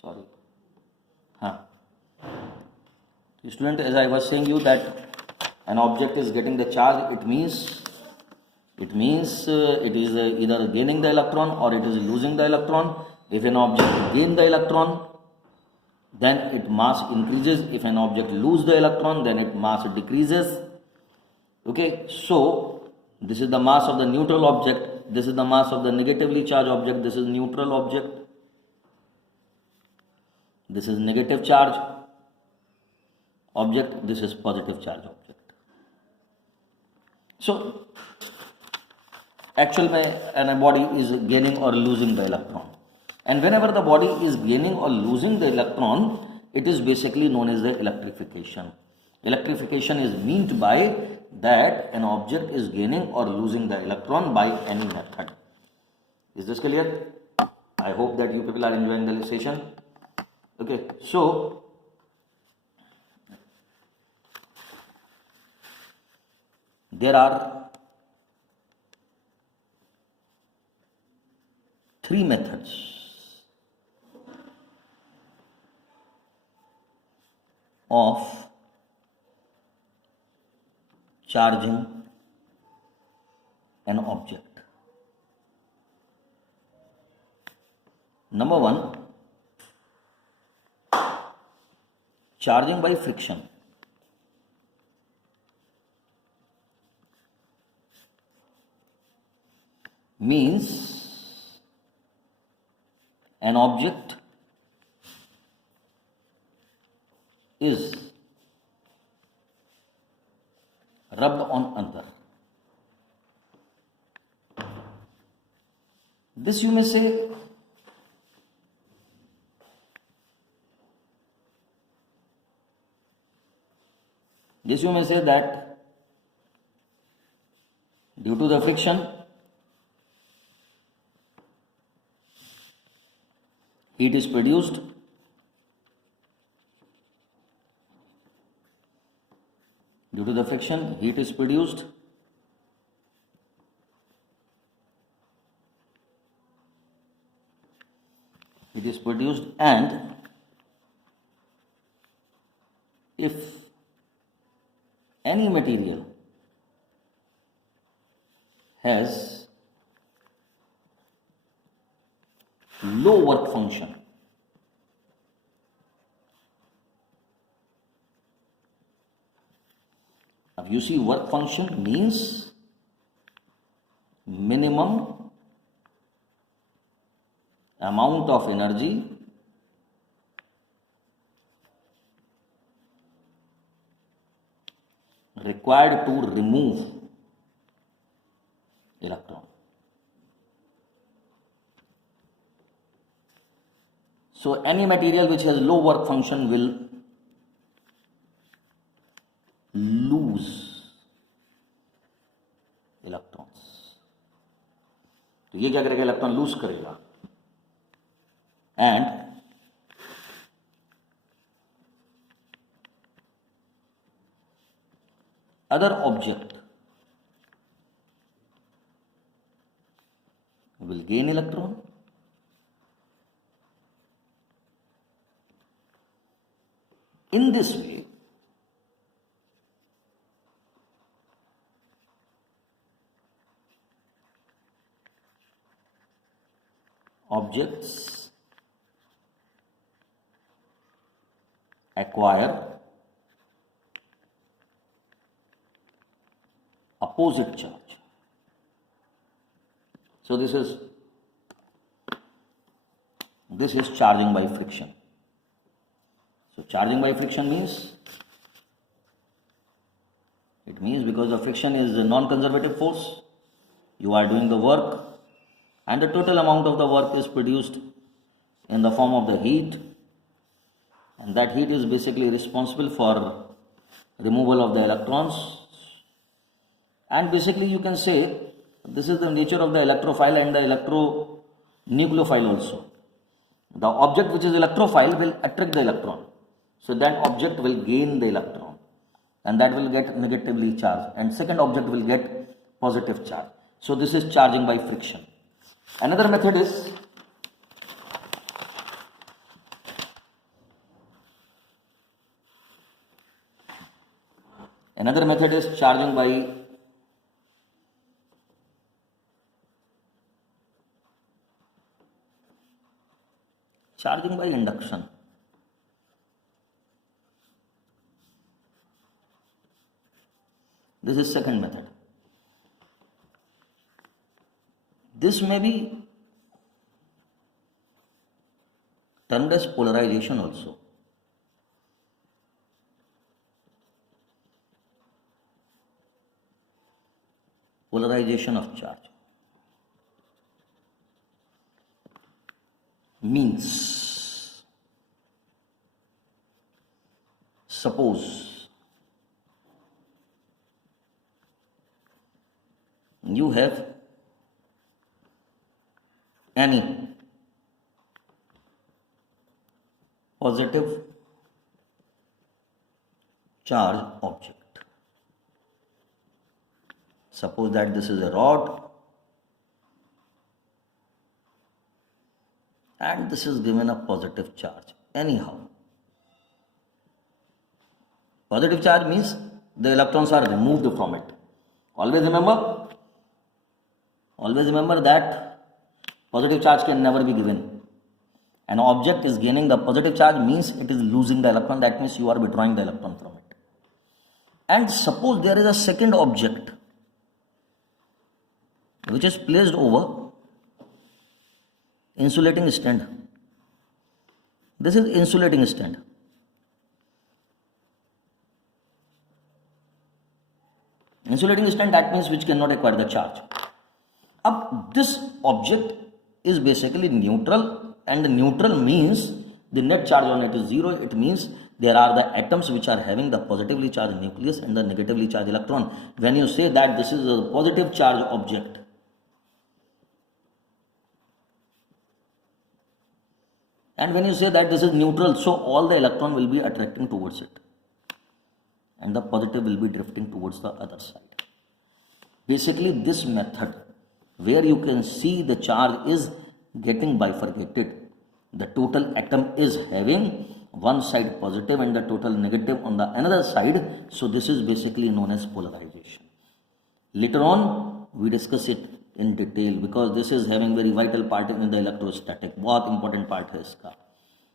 Sorry. Student, as I was saying you that an object is getting the charge, it means it is either gaining the electron or it is losing the electron. If an object gain the electron, then its mass increases. If an object lose the electron, then its mass decreases. Okay, so this is the mass of the neutral object, this is the mass of the negatively charged object, this is neutral object, this is negative charge object, this is positive charge object. So actually a body is gaining or losing the electron, and whenever the body is gaining or losing the electron, it is basically known as the electrification. Electrification is meant by that an object is gaining or losing the electron by any method. Is this clear? I hope that you people are enjoying the session. Okay, so there are three methods of charging an object. Number one, charging by friction. Means an object is rubbed on another. This you may say that due to the friction, heat is produced. Due to the friction, heat is produced. It is produced, and if any material has low work function, now you see work function means minimum amount of energy required to remove electron. So any material which has low work function will lose electrons. तो ये क्या करेगा? Electron lose करेगा. And other object will gain electron. In this way, objects acquire opposite charge. So this is charging by friction. So charging by friction means, it means because the friction is a non-conservative force, you are doing the work and the total amount of the work is produced in the form of the heat, and that heat is basically responsible for removal of the electrons. And basically you can say this is the nature of the electrophile and the electronucleophile also. The object which is electrophile will attract the electron. So that object will gain the electron and that will get negatively charged, and second object will get positive charge. So this is charging by friction. Another method is Another method is charging by induction. This is second method. This may be termed as polarization also. Polarization of charge means, suppose you have any positive charge object. Suppose that this is a rod and this is given a positive charge. Anyhow, positive charge means the electrons are removed from it. Always remember that positive charge can never be given. An object is gaining the positive charge means it is losing the electron. That means you are withdrawing the electron from it. And suppose there is a second object which is placed over insulating stand. This is insulating stand. Insulating stand, that means which cannot acquire the charge. अब this object is basically neutral, and neutral means the net charge on it is zero. It means there are the atoms which are having the positively charged nucleus and the negatively charged electron. When you say that this is a positive charge object, and when you say that this is neutral, so all the electron will be attracting towards it and the positive will be drifting towards the other side. Basically, this method where you can see the charge is getting bifurcated. The total atom is having one side positive and the total negative on the another side. So this is basically known as polarization. Later on, we discuss it in detail because this is having very vital part in the electrostatic. बहुत important part है इसका.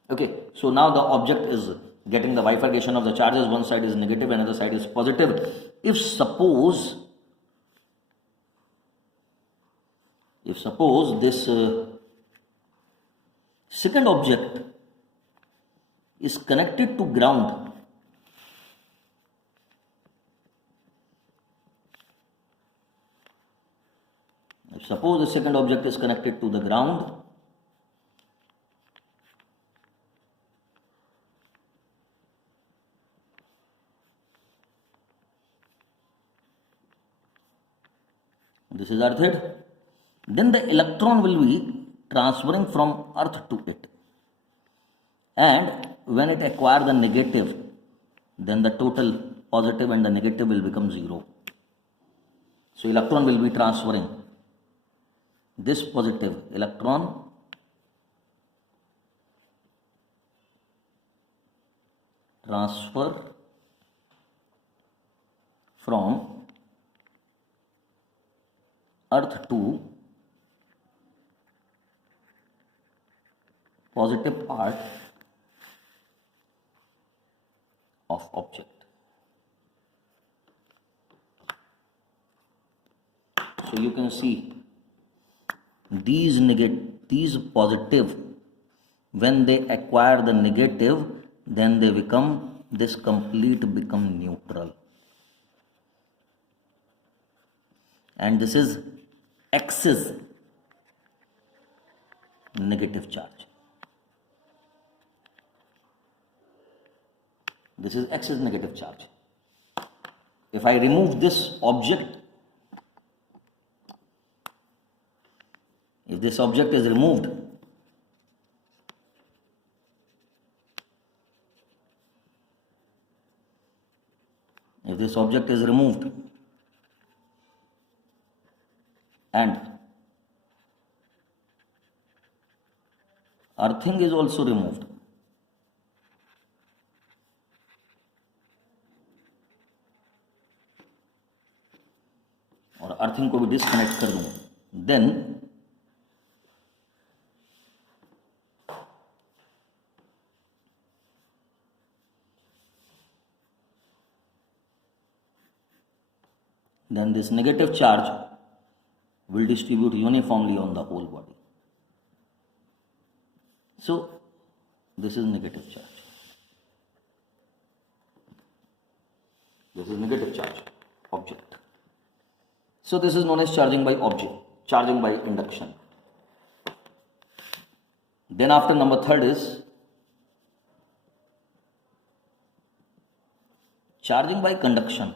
Okay, so now the object is getting the bifurcation of the charges. One side is negative, another side is positive. If suppose this second object is connected to ground, suppose the second object is connected to the ground, this is earthed, then the electron will be transferring from earth to it, and when it acquires the negative, then the total positive and the negative will become zero. So electron will be transferring. This positive electron transfer from earth to positive part of object. So you can see these positive, when they acquire the negative, then they become neutral. And this is excess negative charge. This is excess negative charge. If I remove this object, if this object is removed, and earthing is also removed, और earthing को भी disconnect कर दूं, then this negative charge will distribute uniformly on the whole body. So this is negative charge. This is negative charge object. So this is known as charging by object, charging by induction. Then after number third is charging by conduction.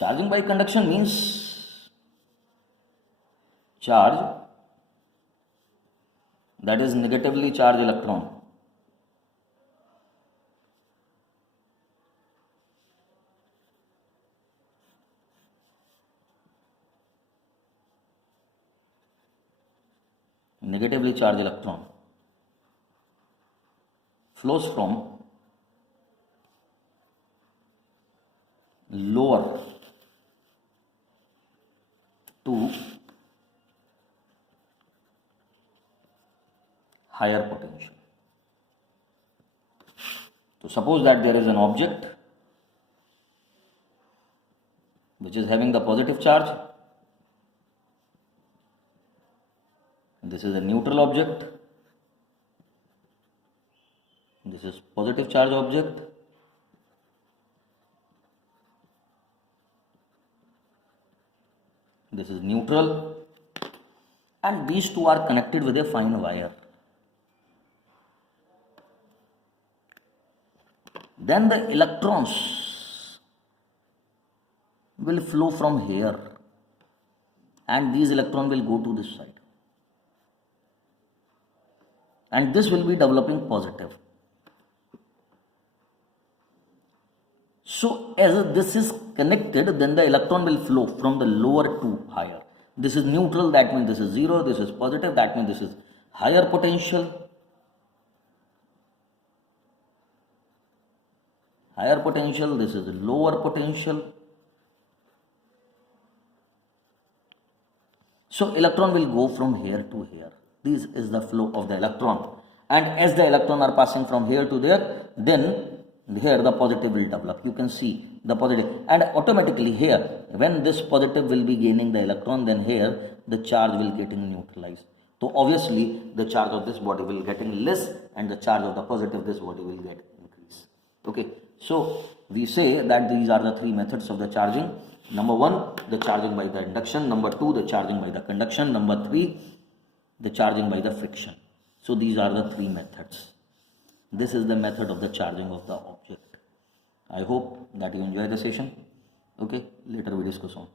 Charging by conduction means charge that is negatively charged electron flows from lower to higher potential. So suppose that there is an object which is having the positive charge. This is a neutral object. This is positive charge object. This is neutral, and these two are connected with a fine wire. Then the electrons will flow from here, and these electrons will go to this side, and this will be developing positive. So as this is connected, then the electron will flow from the lower to higher. This is neutral, that means this is 0. This is positive, that means this is higher potential. Higher potential, this is lower potential. So electron will go from here to here. This is the flow of the electron. And as the electron are passing from here to there, then here the positive will develop. You can see the positive, and automatically here when this positive will be gaining the electron, then here the charge will getting neutralized. So obviously the charge of this body will getting less, and the charge of the positive this body will get increase. Okay, so we say that these are the three methods of the charging. Number 1, the charging by the induction. Number 2, the charging by the conduction. Number 3, the charging by the friction. So these are the three methods. This is the method of the charging of the object. I hope that you enjoy the session. Okay, later we discuss on.